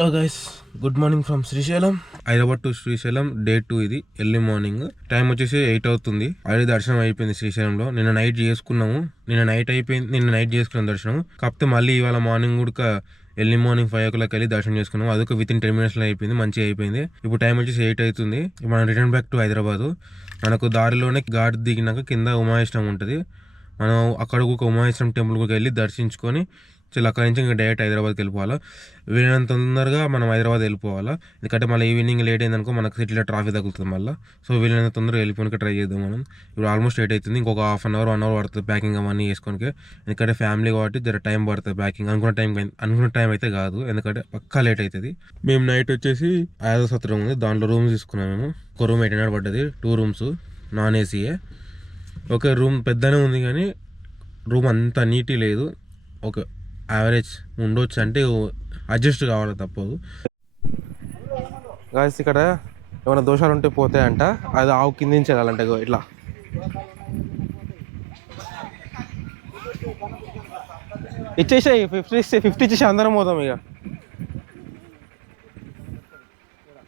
Hello guys, good morning from Srisailam. Hyderabad to Srisailam day 2. ఇది early morning. Time వచ్చేసి 8 అవుతుంది. Already దర్శనం అయిపోయింది శ్రీశైలంలో. నిన్న నైట్ చేసుకున్నాము. నిన్న నైట్ చేసుకున్నాం దర్శనం. కాకపోతే మళ్ళీ ఇవాళ మార్నింగ్ కూడా ఎర్లీ మార్నింగ్ 5 o'clock వెళ్ళి దర్శనం చేసుకున్నాము. అదొక వితిన్ 10 minutes లో అయిపోయింది. మంచిగా అయిపోయింది. ఇప్పుడు టైం వచ్చేసి 8 అవుతుంది. మనం రిటర్న్ బ్యాక్ టు హైదరాబాద్. మనకు దారిలోనే ఘాట్ దిగినాక కింద ఉమాయిష్టం ఉంటుంది. మనం అక్కడ ఒక ఉమాయిష్టం టెంపుల్కి వెళ్ళి దర్శించుకొని అక్కడి నుంచి ఇంకా డైరెక్ట్ హైదరాబాద్కి వెళ్ళిపోవాలా. వీలైనంత తొందరగా మనం హైదరాబాద్ వెళ్ళిపోవాలా. ఎందుకంటే మళ్ళీ ఈవినింగ్ లేట్ అయిందనుకో మనకు సిటీలో ట్రాఫిక్ తగ్గుతుంది మళ్ళీ. సో వీలైనంత తొందరగా వెళ్ళిపోనికి ట్రై చేద్దాం మనం. ఇప్పుడు ఆల్మోస్ట్ 8 అవుతుంది. ఇంకొక హాఫ్ అన్ అవర్ 1 hour పడుతుంది ప్యాకింగ్ అవన్నీ వేసుకోనికి. ఎందుకంటే ఫ్యామిలీ కాబట్టి జర టైం పడుతుంది ప్యాకింగ్. అనుకున్న టైం అయితే కాదు, ఎందుకంటే పక్కా లేట్ అవుతుంది. మేము నైట్ వచ్చేసి 5వ సత్రం ఉంది, దాంట్లో రూమ్స్ తీసుకున్నాం మేము. ఒక రూమ్ 800 పడ్డది. 2 rooms నాన్ ఏసీయే. ఒక రూమ్ పెద్దనే ఉంది కానీ రూమ్ అంత నీట్ లేదు. ఒక యావరేజ్ ఉండొచ్చు, అంటే అడ్జస్ట్ కావాలి తప్పదు. గాయస్ ఇక్కడ ఏమైనా దోషాలు ఉంటే పోతాయంట. అది ఆవు కింద నుంచి వెళ్ళాలంటే ఇట్లా. ఇచ్చేసాయి 50 ఇచ్చేసి అందరం పోదాం. ఇక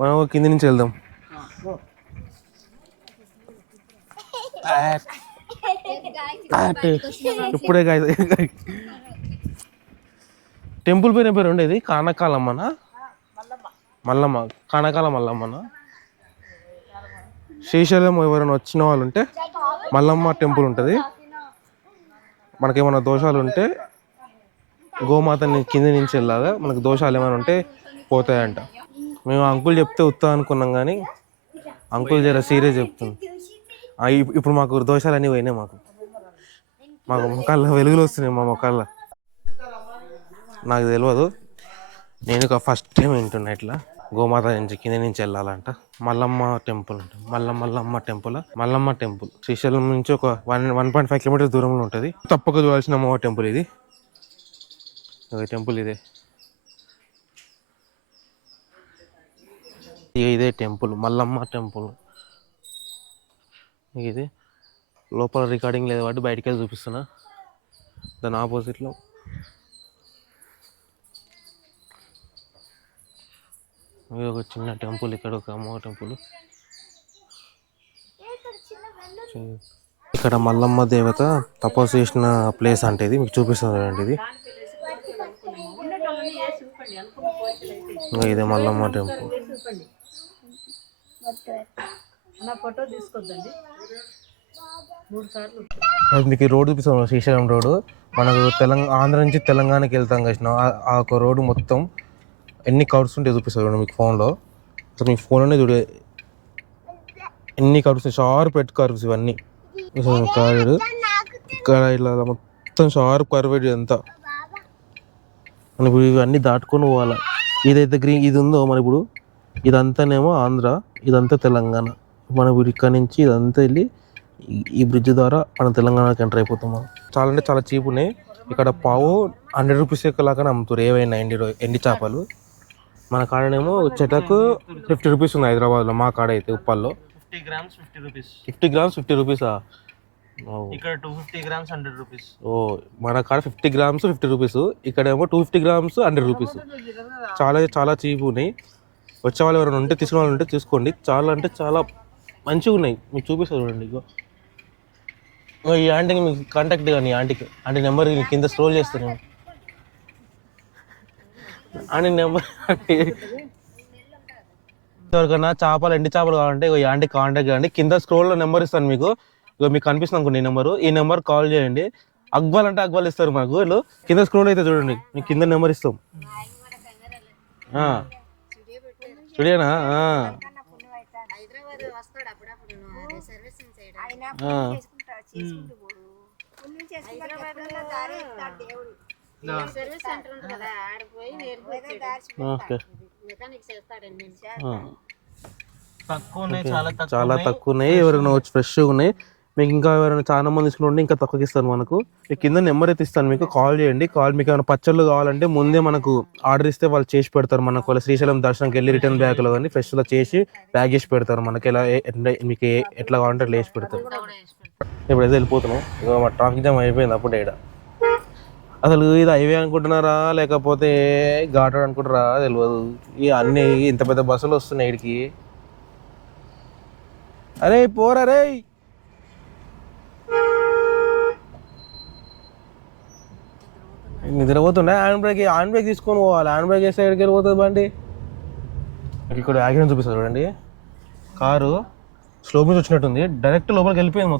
మనం కింద నుంచి వెళ్దాం. ఇప్పుడే టెంపుల్ పేరు ఉండేది కానకాలమ్మనా మల్లమ్మ, కానకాల మల్లమ్మనా. శ్రీశైలం ఎవరైనా వచ్చిన వాళ్ళు ఉంటే మల్లమ్మ టెంపుల్ ఉంటుంది. మనకేమైనా దోషాలు ఉంటే గోమాతని కింద నుంచి వెళ్ళాగా మనకు దోషాలు ఏమైనా ఉంటే పోతాయంట. మేము అంకుల్ చెప్తే ఉత్తా అనుకున్నాం కానీ అంకుల్ జర సీరియస్ చెప్తుంది. ఇప్పుడు మాకు దోషాలు అన్నీ పోయినాయి. మాకు మొక్కల్లో వెలుగులు వస్తున్నాయి. మా మొక్కల్లో నాకు తెలియదు. నేను ఫస్ట్ టైం వింటున్నా ఇట్లా గోమాత నుంచి కింద నుంచి వెళ్ళాలంట. మల్లమ్మ టెంపుల్ ఉంటుంది. మల్లమ్మ టెంపుల్ శ్రీశైలం నుంచి ఒక 1.5 kilometers దూరంలో ఉంటుంది. తప్పక చూడాల్సిన అమ్మవారి టెంపుల్ ఇది. టెంపుల్ ఇదే టెంపుల్, మల్లమ్మ టెంపుల్. ఇది లోపల రికార్డింగ్ లేదు కాబట్టి బయటికి వెళ్ళి చూపిస్తున్నా. దాని ఆపోజిట్లో ఒక చిన్న టెంపుల్, ఇక్కడ ఒక అమ్మవారి టెంపుల్. ఇక్కడ మల్లమ్మ దేవత తపస్సు చేసిన ప్లేస్ అంటే ఇది మీకు చూపిస్తుంది అండి. ఇదే మల్లమ్మ టెంపుల్. మీకు రోడ్డు చూపిస్తాం, శ్రీశైలం రోడ్డు. మనకు ఆంధ్ర నుంచి తెలంగాణకి వెళ్తాం కదా, ఆ ఒక రోడ్డు మొత్తం ఎన్ని కవర్స్ ఉంటే చూపిస్తాడు మీకు ఫోన్లో. అసలు మీకు ఫోన్లోనే చూడే ఎన్ని కవర్స్, షార్ప్ పెట్ కర్వ్స్ ఇవన్నీ. కారు ఇక్కడ ఇలా మొత్తం షార్ప్ కర్వ్ అంతా. మనం ఇప్పుడు ఇవన్నీ దాటుకొని పోవాలా. ఇదైతే ఇది ఉందో మన ఇప్పుడు ఇదంతానేమో ఆంధ్ర, ఇదంతా తెలంగాణ. మనం ఇప్పుడు ఇక్కడ నుంచి ఇదంతా వెళ్ళి ఈ బ్రిడ్జ్ ద్వారా మనం తెలంగాణకి ఎంటర్ అయిపోతాం. చాలా అంటే చాలా చీప్ ఉన్నాయి ఇక్కడ. పావు 100 rupees లాగానే అమ్ముతారు ఏవైనా ఎండి చేపలు. మన కాడనేమో చెటకు 50 rupees ఉంది హైదరాబాద్లో. మా కాడ అయితే ఉప్పల్లో 50 grams 50 rupees. 50 grams 50 rupees. ఇక్కడ 250 grams 100 rupees. ఓ, మన కాడ 50 grams 50 rupees, ఇక్కడేమో 250 grams 100 rupees. చాలా చాలా చీప్ ఉన్నాయి. వచ్చే వాళ్ళు ఎవరైనా ఉంటే తీసుకునే వాళ్ళు ఉంటే తీసుకోండి. చాలా అంటే చాలా మంచిగా ఉన్నాయి. మీకు చూపిస్తారు చూడండి. ఈ ఆంటీకి మీకు కాంటాక్ట్ కానీ ఆంటీ నెంబర్ కింద స్క్రోల్ చేస్తాను. ఆంటీ నెంబర్ ఎవరికన్నా చేపలు ఎండి చేపలు కావాలంటే ఈ ఆంటీ కాంటాక్ట్ చేయండి. కింద స్క్రోల్లో నెంబర్ ఇస్తాను మీకు. మీకు కనిపిస్తుంది అనుకోండి ఈ నెంబరు. ఈ నెంబర్ కాల్ చేయండి. అక్బాల్ అంటే అక్బాల్ ఇస్తారు మాకు. వీళ్ళు కింద స్క్రోల్ అయితే చూడండి, మీకు కింద నెంబర్ ఇస్తాం. స్టూడియోనా? చాలా తక్కువ ఉన్నాయి. ఎవరైనా వచ్చి ఫ్రెష్గా ఉన్నాయి. మీకు ఇంకా ఎవరైనా చాలా మంది తీసుకుంటే ఇంకా తక్కువకి ఇస్తాను. మనకు కింద నెంబర్ అయితే ఇస్తాను, మీకు కాల్ చేయండి. మీకు ఏమైనా పచ్చళ్ళు కావాలంటే ముందే మనకు ఆర్డర్ ఇస్తే వాళ్ళు చేసి పెడతారు. మనకు వాళ్ళ శ్రీశైలం దర్శనంకి వెళ్ళి రిటర్న్ బ్యాగ్లో కానీ ఫ్రెష్గా చేసి ప్యాక్ చేసి పెడతారు. మనకి ఎలా మీకు ఎట్లా కావాలంటే అట్లా వేసి పెడతారు. ఇప్పుడు అయితే వెళ్ళిపోతున్నాం. ఇక మా ట్రాఫిక్ జామ్ అయిపోయింది అప్పుడే. ఇక్కడ అసలు ఇది హైవే అనుకుంటున్నారా లేకపోతే ఘాట్ రోడ్ అనుకుంటారా తెలియదు. ఈ అన్ని ఇంత పెద్ద బస్సులు వస్తున్నాయి ఇడికి. అరే పోరా రే. నిద్రపోతుండే. హ్యాండ్ బ్రేక్ తీసుకొని పోవాలి. హ్యాండ్ బ్రేక్ వేస్తే ఎక్కడికి వెళ్ళిపోతుంది బండి. ఇక్కడ యాక్సిడెంట్ చూపిస్తుంది చూడండి. కారు స్లో మీద వచ్చినట్టుంది, డైరెక్ట్ లోపలికి వెళ్ళిపోయింది.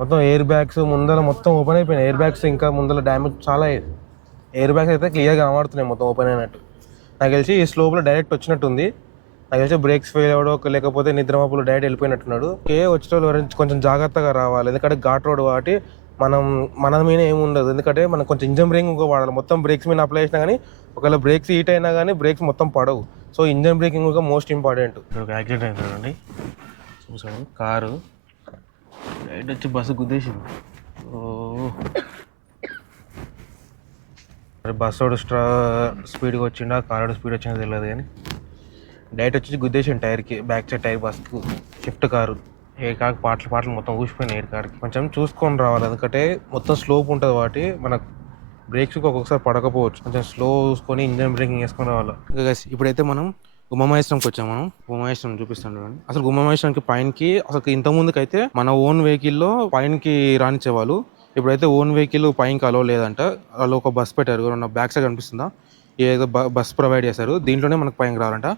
మొత్తం ఎయిర్ బ్యాగ్స్ ముందర మొత్తం ఓపెన్ అయిపోయినాయి. ఎయిర్ బ్యాగ్స్ ఇంకా ముందర డ్యామేజ్ చాలా అయ్యేది. ఎయిర్ బ్యాగ్స్ అయితే క్లియర్గా కనబడుతున్నాయి మొత్తం ఓపెన్ అయినట్టు. నాకు తెలిసి ఈ స్లోప్లో డైరెక్ట్ వచ్చినట్టుంది. నాకు తెలిసి బ్రేక్స్ ఫెయిల్ అవ్వడం లేకపోతే నిద్రమాపులు డైరెక్ట్ వెళ్ళిపోయినట్టున్నాడు. వచ్చేటోళ్ళు కొంచెం జాగ్రత్తగా రావాలి, ఎందుకంటే ఘాట్ రోడ్ కాబట్టి మన మీద ఏమి ఉండదు. ఎందుకంటే మనం కొంచెం ఇంజన్ బ్రేకింగ్ కూడా వాడాలి. మొత్తం బ్రేక్స్ మీద అప్లై చేసినా కానీ ఒకవేళ బ్రేక్స్ హీట్ అయినా కానీ బ్రేక్స్ మొత్తం పడవు. సో ఇంజన్ బ్రేకింగ్ కూడా మోస్ట్ ఇంపార్టెంట్. ఇక్కడ ఒక యాక్సిడెంట్ అయింది చూడండి. చూసాము కారు డైరెక్ట్ వచ్చి బస్సు గుద్దేసింది. బస్సు వాడు స్పీడ్గా వచ్చిండా కారు స్పీడ్ వచ్చిందో తెలియదు కానీ డైరెక్ట్ వచ్చి గుద్దేసిండు టైర్కి, బ్యాక్ సైడ్ టైర్ బస్కు. షిఫ్ట్ కారు ఏ కారు పాటలు మొత్తం ఊసిపోయినాయి. ఎయిర్ కార్కి కొంచెం చూసుకొని రావాలి, ఎందుకంటే మొత్తం స్లోప్ ఉంటుంది కాబట్టి మనకు బ్రేక్స్కి ఒక్కొక్కసారి పడకపోవచ్చు. కొంచెం స్లో చూసుకొని ఇంజన్ బ్రేకింగ్ వేసుకొని రావాలి. ఇప్పుడైతే మనం గుమ్మమహేశ్వరంకి వచ్చాము. మనం గుమ్మమహేశ్వరం చూపిస్తాను చూడండి. అసలు గుమ్మమహేశ్వరంకి పైనకి అసలు ఇంత ముందుకు అయితే మన ఓన్ వెహికల్లో పైనకి రానిచ్చేవాళ్ళు. ఇప్పుడైతే ఓన్ వెహికల్ పైనకి అలో లేదంట. అలా ఒక బస్ పెట్టారు, బ్యాక్ సైడ్ కనిపిస్తుందా, ఏదో బస్ ప్రొవైడ్ చేశారు. దీంట్లోనే మనకు పైనకి రావాలంట.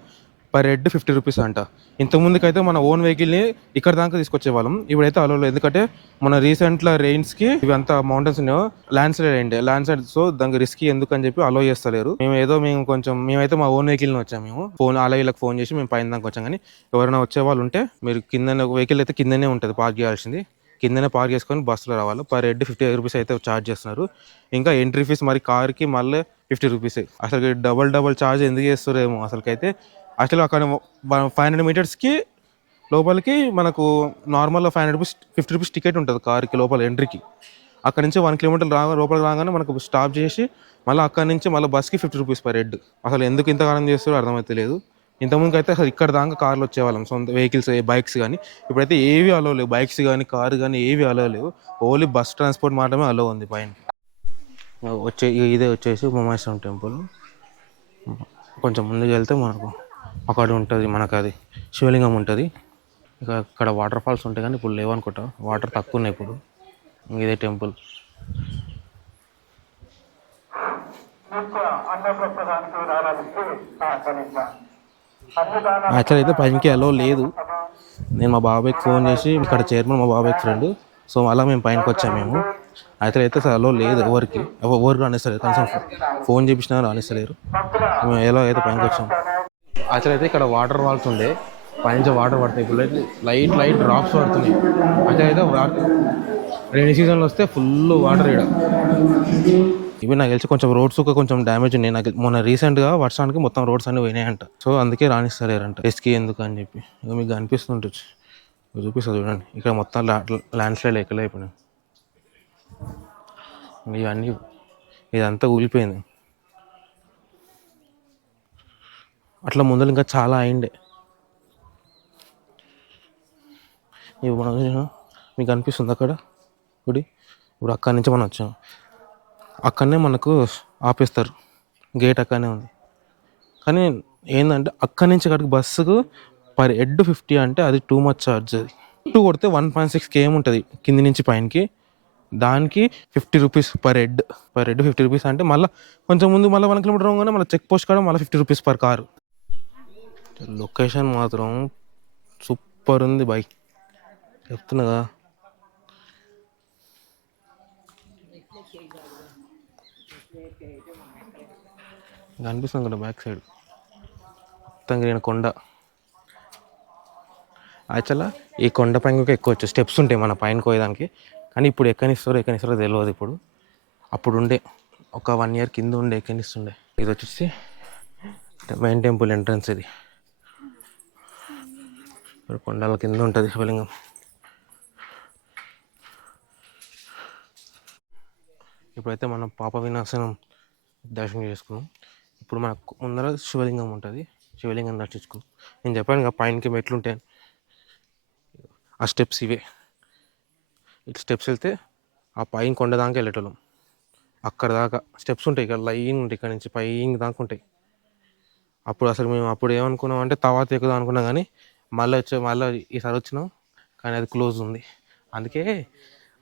పర్ హెడ్ 50 రూపీస్ అంట. ఇంతకుముందుకు అయితే మన ఓన్ వెహికల్ని ఇక్కడ దాకా తీసుకొచ్చేవాళ్ళం. ఇప్పుడైతే అలో లేదు, ఎందుకంటే మన రీసెంట్లో రెయిన్స్కి ఇవి అంతా మౌంటైన్స్ ఉన్నాయో ల్యాండ్ స్లైడ్ అయింది. ల్యాండ్ స్లైడ్, సో దానికి రిస్క్ ఎందుకు అని చెప్పి అలో చేస్తలేరు. మేమైతే మా ఓన్ వెహికల్ని వచ్చాము. మేము వీళ్ళకి ఫోన్ చేసి మేము పైన దాకా వచ్చాం. కానీ ఎవరైనా వచ్చే వాళ్ళు ఉంటే మీరు కిందనే, వెహికల్ అయితే కిందనే ఉంటుంది పార్క్ చేయాల్సింది. కిందనే పార్క్ చేసుకొని బస్సులో రావాలి. పర్ హెడ్ 50 రూపీస్ అయితే ఛార్జ్ చేస్తున్నారు. ఇంకా ఎంట్రీ ఫీస్ మరి కార్కి మళ్ళీ 50 రూపీస్. అసలు డబల్ ఛార్జ్ ఎందుకు చేస్తారేమో అసలుకైతే. అసలు అక్కడ 500 మీటర్స్కి లోపలికి మనకు నార్మల్గా 500 రూపీస్ 50 రూపీస్ టికెట్ ఉంటుంది కార్కి లోపల ఎంట్రీకి. అక్కడ నుంచి 1 కిలోమీటర్ లోపలికి రాగానే మనకు స్టాప్ చేసి మళ్ళీ అక్కడ నుంచి మళ్ళీ బస్కి 50 రూపీస్ పర్ హెడ్. అసలు ఎందుకు ఇంతగానం చేస్తారో అర్థమైతే లేదు. ఇంతకుముందు అయితే అసలు ఇక్కడ దాకా కార్లు వచ్చేవాళ్ళం, సొంత వెహికల్స్, బైక్స్ కానీ. ఇప్పుడైతే ఏవి అలో లేవు, బైక్స్ కానీ కారు కానీ ఏవి అలో లేవు. ఓన్లీ బస్ ట్రాన్స్పోర్ట్ మాత్రమే అలో ఉంది పైన. ఇదే వచ్చేసి ఉమామహేశ్వరం టెంపుల్. కొంచెం ముందుకు వెళ్తే మనకు అక్కడ ఉంటుంది, మనకు అది శివలింగం ఉంటుంది. ఇక అక్కడ వాటర్ ఫాల్స్ ఉంటాయి కానీ ఇప్పుడు లేవనుకుంటా, వాటర్ తక్కువ ఉన్నాయి ఇప్పుడు. ఇదే టెంపుల్. యాక్చువల్ అయితే పైకి అలో లేదు. నేను మా బాబాయ్కి ఫోన్ చేసి, ఇక్కడ చైర్మన్ మా బాబాయ్కి ఫ్రెండ్, సో అలా మేము పైనకి వచ్చాము. మేము యాక్చువల్ అయితే అలో లేదు ఎవరికి రానిస్తలేరు. కనీసం ఫోన్ చేపించినా రానిస్తలేరు. మేము ఎలా అయితే పైనకి వచ్చాము. యాక్చువల్ అయితే ఇక్కడ వాటర్ ఫాల్స్ ఉండే, పైనుంచి వాటర్ పడుతున్నాయి. ఇప్పుడు లైట్ డ్రాప్స్ పడుతున్నాయి. యాక్చువల్ అయితే రైనీ సీజన్లో వస్తే ఫుల్ వాటర్ ఇక్కడ. ఇవి నాకు తెలిసి కొంచెం రోడ్స్ కొంచెం డ్యామేజ్ ఉన్నాయి. నాకు మొన్న రీసెంట్గా వర్షానికి మొత్తం రోడ్స్ అన్నీ పోయినాయంట. సో అందుకే రానిస్తలేరంట, రిస్కీ ఎందుకు అని చెప్పి. ఇక మీకు అనిపిస్తుంటుంది, చూపిస్తుంది చూడండి. ఇక్కడ మొత్తం ల్యాండ్ స్లైడ్ అయిపోయినాయి. ఇవన్నీ ఇదంతా ఊలిపోయింది. అట్లా ముందర ఇంకా చాలా అయిండే. ఇవి మనం మీకు అనిపిస్తుంది అక్కడ గుడి. ఇప్పుడు అక్కడి నుంచి మనం వచ్చాం, అక్కడనే మనకు ఆపేస్తారు, గేట్ అక్కడనే ఉంది. కానీ ఏంటంటే అక్కడి నుంచి అక్కడికి బస్సుకు పర్ హెడ్ 50 అంటే అది టూ మచ్ ఛార్జ్. అది 2 కొడితే 1.6 km ఉంటుంది కింది నుంచి పైనకి. దానికి 50 రూపీస్ పర్ హెడ్ 50 రూపీస్ అంటే మళ్ళీ కొంచెం ముందు మళ్ళీ 1 కిలోమీటర్ రాగానే మళ్ళీ చెక్ పోస్ట్ కాడ మళ్ళీ 50 రూపీస్ పర్ కారు. లొకేషన్ మాత్రం సూపర్ ఉంది బైక్, చెప్తున్నదా. కనిపిస్తుంది కదా బ్యాక్ సైడ్ మొత్తం గ్రీన్ కొండ. యాక్చువల్గా ఈ కొండ పైన ఎక్కొచ్చు, స్టెప్స్ ఉంటాయి మన పైన పోయేదానికి. కానీ ఇప్పుడు ఎక్కనిస్తారో తెలియదు. ఇప్పుడు అప్పుడు ఉండే ఒక 1 year కింద ఉండే ఎక్కనిస్తుండే. ఇది వచ్చేసి మెయిన్ టెంపుల్ ఎంట్రన్స్. ఇది కొండల కింద ఉంటుంది శివలింగం. ఇప్పుడైతే మనం పాప వినాశనం దర్శనం చేసుకున్నాం. ఇప్పుడు మనకు ముందర శివలింగం ఉంటుంది, శివలింగం దర్శించుకున్నాం. నేను చెప్పాను కదా పైనకి మెట్లు ఉంటాయని, ఆ స్టెప్స్ ఇవే. ఇటు స్టెప్స్ వెళ్తే ఆ పైన కొండ దాకా వెళ్ళేటోళ్ళం. అక్కడ దాకా స్టెప్స్ ఉంటాయి, ఇక్కడ లైన్ ఉంటాయి, ఇక్కడ నుంచి పైన దాకా ఉంటాయి. అప్పుడు అసలు మేము అప్పుడు ఏమనుకున్నాం అంటే తర్వాత ఎక్కుదాం అనుకున్నాం, కానీ మళ్ళీ ఈసారి వచ్చినాం, కానీ అది క్లోజ్ ఉంది. అందుకే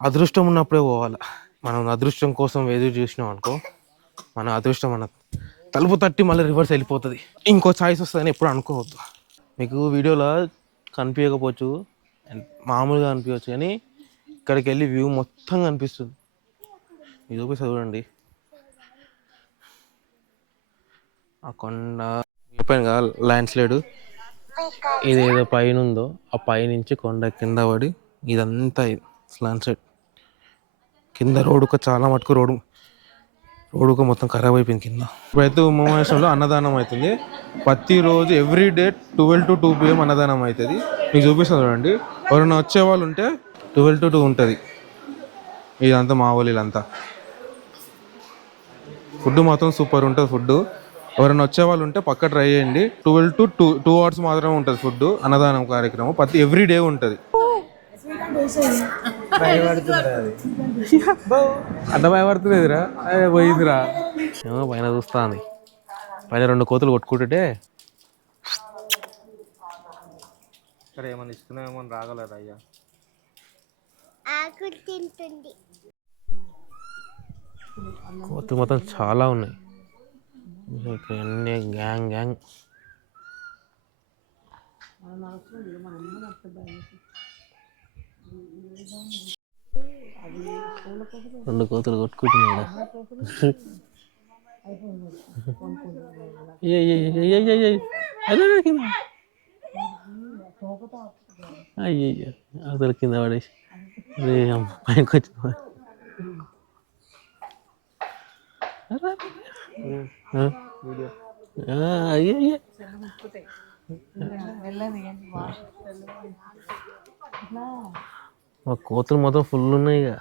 అదృష్టం ఉన్నప్పుడే పోవాలి. మనం అదృష్టం కోసం ఎదురు చూసినాం అనుకో, మన అదృష్టం మన తలుపు తట్టి మళ్ళీ రివర్స్ వెళ్ళిపోతుంది. ఇంకో ఛాయిస్ వస్తుందని ఎప్పుడు అనుకోవద్దు. మీకు వీడియోలో కనిపించకపోవచ్చు, మామూలుగా అనిపించవచ్చు, కానీ ఇక్కడికి వెళ్ళి వ్యూ మొత్తం కనిపిస్తుంది. ఇది చూపిస్తుంది చూడండి, ఆ కొండ చెప్పాను కదా ల్యాండ్ స్లైడ్. ఇది ఏదో పైన ఉందో ఆ పైనుంచి కొండ కింద పడి ఇదంతా ల్యాండ్ స్లైడ్ కింద రోడ్డుకు చాలా మటుకు రోడ్డుకు మొత్తం ఖరాబ్ అయిపోయింది కింద. ఇప్పుడైతే ఉమామహేశ్వరంలో అన్నదానం అవుతుంది ప్రతిరోజు, ఎవ్రీడే 12 to 2 PM అన్నదానం అవుతుంది. మీకు చూపిస్తాను చూడండి, ఎవరైనా వచ్చే వాళ్ళు ఉంటే 12 to 2 ఉంటుంది. ఇదంతా మా వాళ్ళంతా ఫుడ్ మాత్రం సూపర్ ఉంటుంది. ఫుడ్ ఎవరైనా వచ్చే వాళ్ళు ఉంటే పక్క ట్రై చేయండి. 12 to 2 hours మాత్రమే ఉంటుంది ఫుడ్. అన్నదానం కార్యక్రమం ఎవ్రీడే ఉంటుంది. అంత భయపడుతుందిరా, అదే పోయిందిరా. ఏమో పైన చూస్తా ఉంది, పైన 2 కోతులు కొట్టుకుంటుంటే ఇక్కడ ఏమన్నా ఇస్తున్నామో రాగలరా అయ్యా? కోతులు మొత్తం చాలా ఉన్నాయి, అన్నీ గ్యాంగ్. రెండు కోతులు కొట్టుకుంటున్నాయి. అయ్యయ్యో అసలు కింద పడేసి పైకి వచ్చి అయ్యయ్య మా కోతులు మొత్తం ఫుల్ ఉన్నాయి. ఇక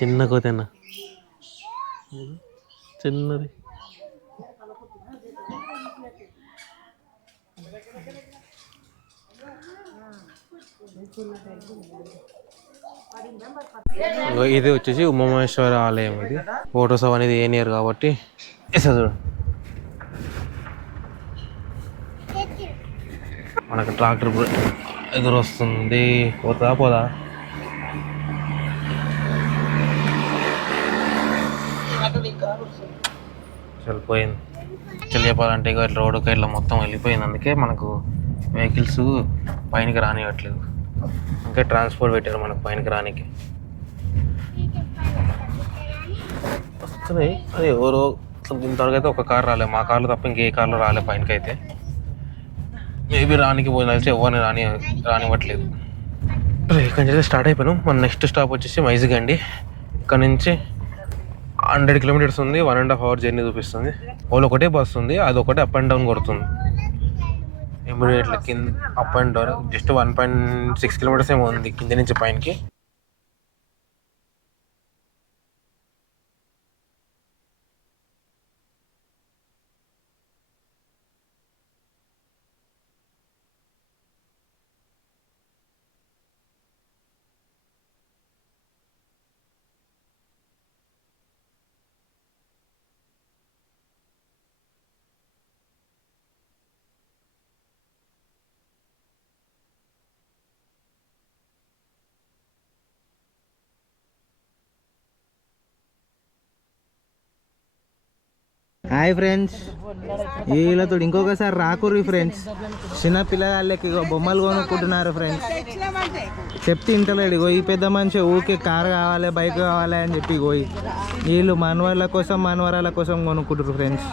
చిన్న కోతేనా, చిన్నది. ఇది వచ్చేసి ఉమామహేశ్వర ఆలయం. ఇది ఫోటోస్ అనేది ఏం ఇయర్ కాబట్టి చూడు, మనకు ట్రాక్టర్ ఎదురు వస్తుంది. పోదా వెళ్ళిపోయింది. చెప్పాలంటే ఇక రోడ్డుకి ఇట్లా మొత్తం వెళ్ళిపోయింది. అందుకే మనకు వెహికల్స్ పైనకి రానివ్వట్లేదు. ఇంకా ట్రాన్స్పోర్ట్ పెట్టారు మనకు పైనకి రానికి. వస్తున్నాయి అది ఎవరో ఇంతవరకు అయితే ఒక కారు రాలేదు, మా కార్లో తప్ప ఇంకే కార్లో రాలేదు పైనకి. అయితే మేబీ రానికి పోయిన ఎవరిని రానివ్వట్లేదు. ఇక్కడ నుంచి స్టార్ట్ అయిపోయాను. మన నెక్స్ట్ స్టాప్ వచ్చేసి మైజిగ్ అండి. ఇక్కడ నుంచి 100 kilometers ఉంది, 1.5 hour జర్నీ చూపిస్తుంది. వాళ్ళు ఒకటే బస్సు ఉంది, అది ఒకటే అప్ అండ్ డౌన్ కొడుతుంది. ఇమీడియట్లీ కింద up and down just 1.6 kilometers ఏమో ఉంది కింద నుంచి పైనకి. హాయ్ ఫ్రెండ్స్, వీళ్ళతో ఇంకొకసారి రాకుర్రి ఫ్రెండ్స్. చిన్న పిల్లగాళ్ళకి బొమ్మలు కొనుక్కుంటున్నారు ఫ్రెండ్స్. చెప్తే ఇంటలేడు. ఈ పెద్ద మనిషి ఊకే కార్ కావాలి, బైక్ కావాలి అని చెప్పి వీళ్ళు మనవాళ్ళ కోసం మనవరాల కోసం కొనుక్కుంటారు ఫ్రెండ్స్.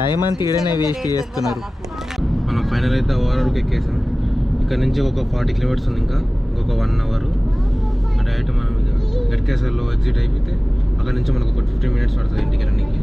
టైం అంతా ఈడనే వేస్ట్ చేస్తున్నారు. మనం ఫైనల్ అయితే ఓవరాల్కి ఎక్కేసాం. ఇక్కడ నుంచి ఒక 40 kilometers ఉంది, ఇంకా ఇంకొక 1 hour. డైరెక్ట్ మనం ఇక గట్కేసర్లో ఎగ్జిట్ అయిపోతే అక్కడ నుంచి మనకు ఒక 15 minutes పడుతుంది ఇంటికి వెళ్ళడానికి.